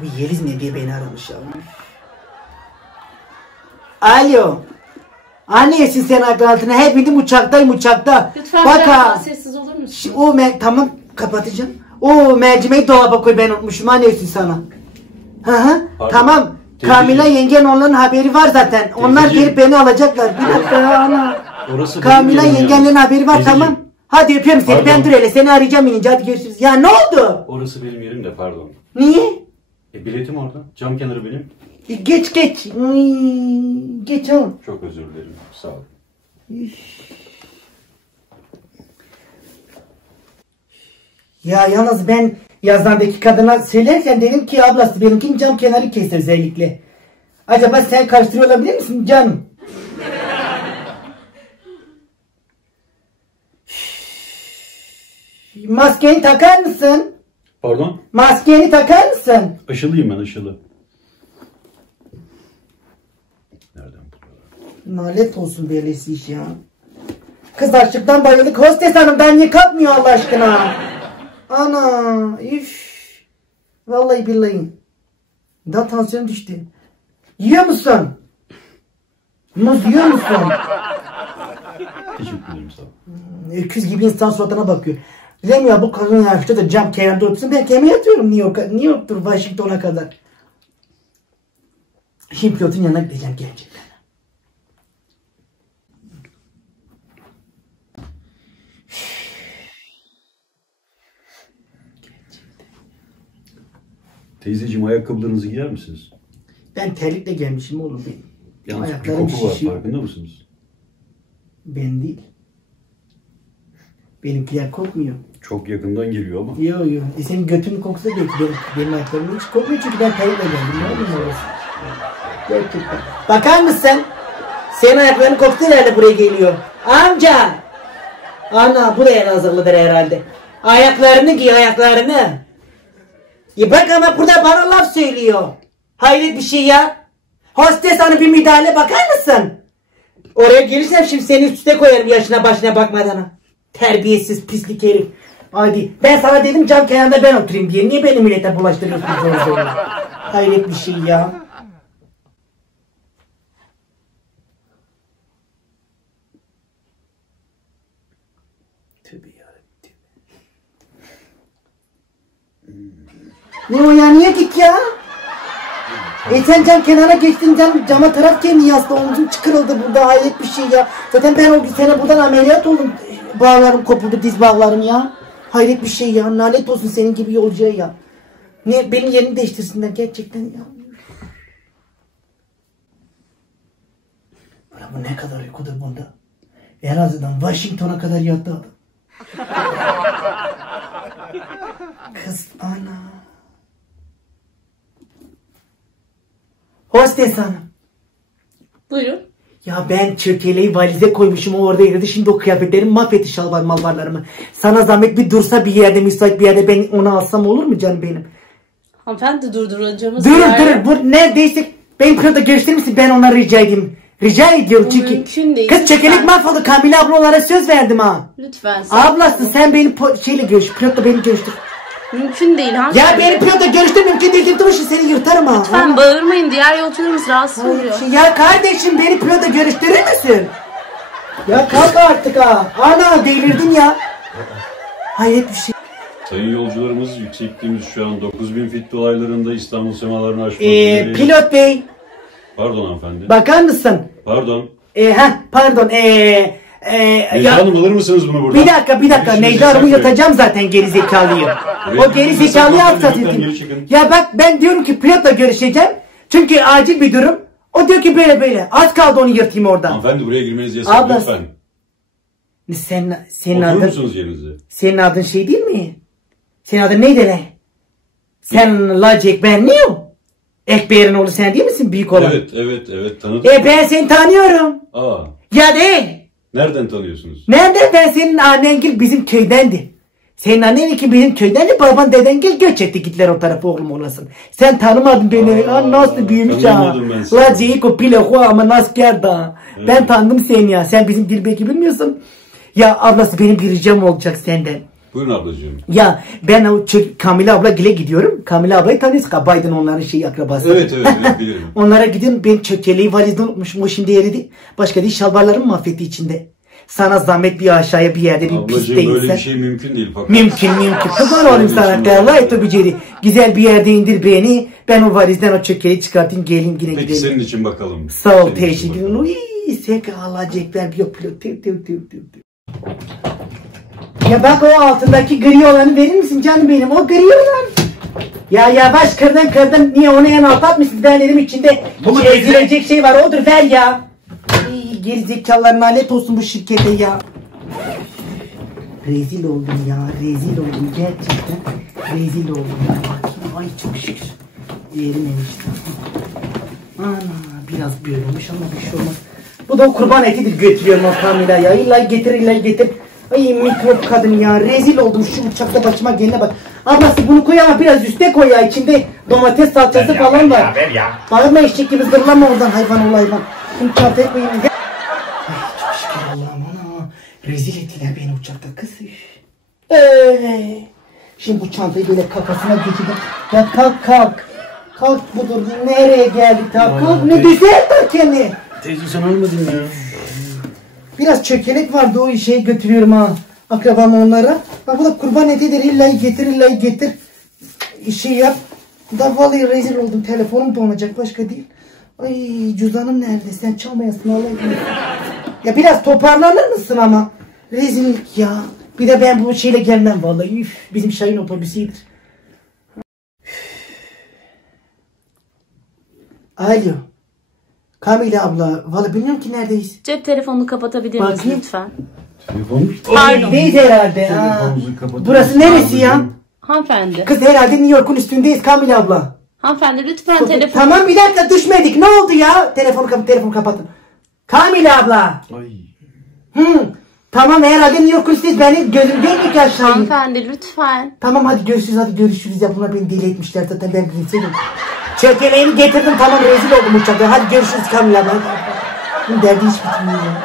Bu Yeliz ne diye beni aramış ya. Alo. Annesin sen aklı altına. Hep indim uçaktayım uçakta. Lütfen bak biraz ha. daha sessiz olur musun? Tamam kapatacağım. O mercimeği dolaba koy ben unutmuşum. Annesin sana. Hı. Tamam. Kamila yengen onların haberi var zaten. Onlar gelip beni alacaklar. Bir dakika ana. Kamila yengenlerin haberi var tamam. Hadi öpüyorum seni. Ben dur hele. Seni arayacağım inince. Hadi görüşürüz. Ya ne oldu? Orası benim yerim de pardon. Niye? Biletim orada. Cam kenarı benim. Geç. Geç oğlum. Çok özür dilerim. Sağ ol. Ya yalnız ben yazlandaki kadına söylerken dedim ki ablası benimkinin cam kenarı kes özellikle. Acaba sen karıştırıyor olabilir misin canım? Maskeni takar mısın? Pardon? Maskeni takar mısın? Aşılıyım ben aşılı. Nereden buluyorlar? Nalet olsun böylesi iş ya. Kız açlıktan bayıldık. Hostes hanım ben niye kalkmıyor Allah aşkına? Ana üf. Vallahi billahi. Daha tansiyon düştü. Yiyor musun? Muz yiyor musun? Teşekkür ederim sağ ol. Öküz gibi insan suratına bakıyor. Bilmiyorum ya bu kadın yaşta da cam kenarında otursun. Ben kemiğe yatıyorum New York'tur Washington'a kadar. Şimdi pilotun yanına gideceğim gerçekten. Teyzeciğim ayakkabılarınızı giyer misiniz? Ben terlikle gelmişim oğlum benim. Yalnız bir Ayaklarım koku var şişiyor. farkında mısınız? Ben değil. Benimkiler kokmuyor. Çok yakından geliyor ama. Yo. Senin götünün kokusu da belki benim ayaklarım hiç kokmuyor çünkü ben terlikle geldim. Ne oluyor orası? Gerçekten. Bakar mısın? Senin ayaklarının kokusu nerede buraya geliyor? Amca! Ana bu da el hazırlıdır herhalde. Ayaklarını giy ayaklarını. Ya bak ama burada bana laf söylüyor. Hayret bir şey ya. Hostes hanım bir müdahale bakar mısın? Oraya gelirsem şimdi seni üstüne koyarım yaşına başına bakmadan ha. Terbiyesiz pislik herif. Hadi ben sana dedim cam kenarında ben oturayım diye. Niye beni millete bulaştırıyorsun zor? Hayret bir şey ya. Tövbe yarabbim. Ne o ya niye git ya? Sen cam kenara geçtin cama taraf kendi yaslı omzum çıkırıldı burada hayret bir şey ya. Zaten ben o gün sene buradan ameliyat oldum. Bağlarım kopuldu diz bağlarım ya. Hayret bir şey ya lanet olsun senin gibi yolcuya ya. Ne benim yerini değiştirsinler gerçekten ya. Ya bu ne kadar uykudur bunda. En azından Washington'a kadar yattı adam. Kız ana. Hostes hanım. Buyurun. Ya ben çökeleği valize koymuşum o orada eridi. Şimdi o kıyafetlerim mahvetti şalvar malvarlarımı. Sana zahmet bir dursa bir yerde müsait bir yerde ben onu alsam olur mu canım benim? Hanımefendi durduracağımız Dur bu neredeyse benim kırda görüştürür müsün ben ona rica edeyim. Rica ediyorum çünkü. Mümkün değil. Kız çökelek mahvoldu Kamile ablalara söz verdim ha. Lütfen. Ablasın sen beni şeyle görüş. Pilotla beni görüştür. Mümkün değil hanımefendi. Ya beni pilotla görüştür mümkün değil. Dımışı seni yırtarım ha. Lütfen bağırmayın diğer yolcularımız rahatsız oluyor. Ya kardeşim beni pilotla görüştürür müsün? Ya kalk artık ha. Ana delirdin ya. Hayret bir şey. Sayın yolcularımız yüksekliğimiz şu an 9000 fit dolaylarında İstanbul semalarını aşmak üzere. Pilot bey. Pardon hanımefendi. Bakar mısın? Pardon. Pardon. Necla Hanım alır mısınız bunu buradan? Bir dakika. Necla Hanım'ı yatacağım zaten gerizekalıyı. O gerizekalıyı alsat edeyim. Ya bak ben diyorum ki pilotla görüşeceğim. Çünkü acil bir durum. O diyor ki böyle. Az kaldı onu yırtayım oradan. Hanımefendi buraya girmeniz yasak lütfen. Senin Oturur adın... musunuz yerinize? Senin adın şey değil mi? Senin adın neydi ne? Sen Lacek ben ne o? Ekber'in oğlu sen değil misin büyük olan? Evet tanıdım. Ben seni tanıyorum. Aa. Ya değil. Nereden tanıyorsunuz? Nereden? Ben senin annengil bizim köydendi. Senin annen ki bizim köydendi, baban dedengil göç etti gittiler o tarafa oğlum olasın. Sen tanımadın beni. Nasıl büyümüş ya. La Ceyko Pilehu ama nasıl geldi ha. Ben tanıdım seni ya. Sen bizim Dilbek'i bilmiyorsun. Ya ablası benim bir ricam olacak senden. Buyurun ablacığım. Ya ben o Kamile abla gile gidiyorum. Kamile ablayı tanıyorsun. Biden onların akrabası. Evet bilirim. Onlara gidiyorum. Ben çökeleği valizde unutmuşum. O şimdi eridi. Başka değil, şalvarlarım mahvetti içinde. Sana zahmet bir aşağıya bir yerde bir pis Ablacığım değilsen. böyle bir şey mümkün değil fakat. Mümkün. Kurban olayım sana. Allah et beceri. Güzel bir yerde indir beni. Ben o valizden o çökeleği çıkartayım. Gelin yine Peki gidelim. senin için bakalım. Sağ ol, Senin için teşekkür ederim. bakalım. Uy, sek alacaklar bir yok pilot. Ya bak, o altındaki gri olanı verir misin canım benim? O gri olan. Ya yavaş kırdın. Niye onu en alt atmışsın? Ben dedim içinde ezilecek şey var. Odur, ver ya. Gerizekalılar, lanet olsun bu şirkete ya. Rezil oldum ya. Gerçekten rezil oldum. Bakayım. Ay çok şükür. Erimemiş. Ana biraz büyümüş ama bir şey olmaz. Bu da o kurban etidir, götürüyorum o Kamila ya. İlla getir. Ay mikrop kadın ya. Rezil oldum şu uçakta, başıma gelene bak. Ablası bunu koy ama biraz üste koy ya. İçinde domates salçası falan var. Ver ya. Bağırma eşek gibi, zırlama oradan hayvan ol hayvan. Şimdi çantaya koyayım. Ay çok şükür Allah'ım, ana. Rezil ettiler beni uçakta kız. Şimdi bu çantayı böyle kafasına geçirdim. Ya kalk. Kalk budur. Nereye geldik? Kalk ne güzel bak kendini. Teyze sen olmadın ya. Biraz çökelek vardı, o işe götürüyorum ha. Akrabam onlara. Bak bu da kurban etidir, illa getir. İşi yap. Da vallahi rezil oldum. Telefonum donacak, başka değil. Ay cüzdanım nerede? Sen çalmayasın Allah'ım. Ya biraz toparlanır mısın ama? Rezillik ya. Bir de ben bu şeyle gelmem vallahi. Üf, bizim Şahin otobüsüydür. Alo. Kamile abla, vallahi bilmiyorum ki neredeyiz. Cep telefonunu kapatabilir miyiz Bakayım. lütfen? Telefon. Pardon. Neyiz herhalde? Ha. Telefonunuzu kapatın. Burası neresi ya? Hanımefendi. Kız herhalde New York'un üstündeyiz Kamile abla. Hanımefendi lütfen telefon. Tamam bir dakika, düşmedik. Ne oldu ya? Telefonu kapatın. Kamile abla. Ay. Tamam herhalde New York'un üstündeyiz. Beni gözüm görmüyor ki aşağıya. Hanımefendi lütfen. Tamam hadi görüşürüz ya. Bunlar beni deli etmişler zaten, ben bilseydim. Çökeleğini getirdim, tamam rezil oldum uçakta. Hadi görüşürüz Kamile abla. Bunun derdi hiç bitmiyor ya.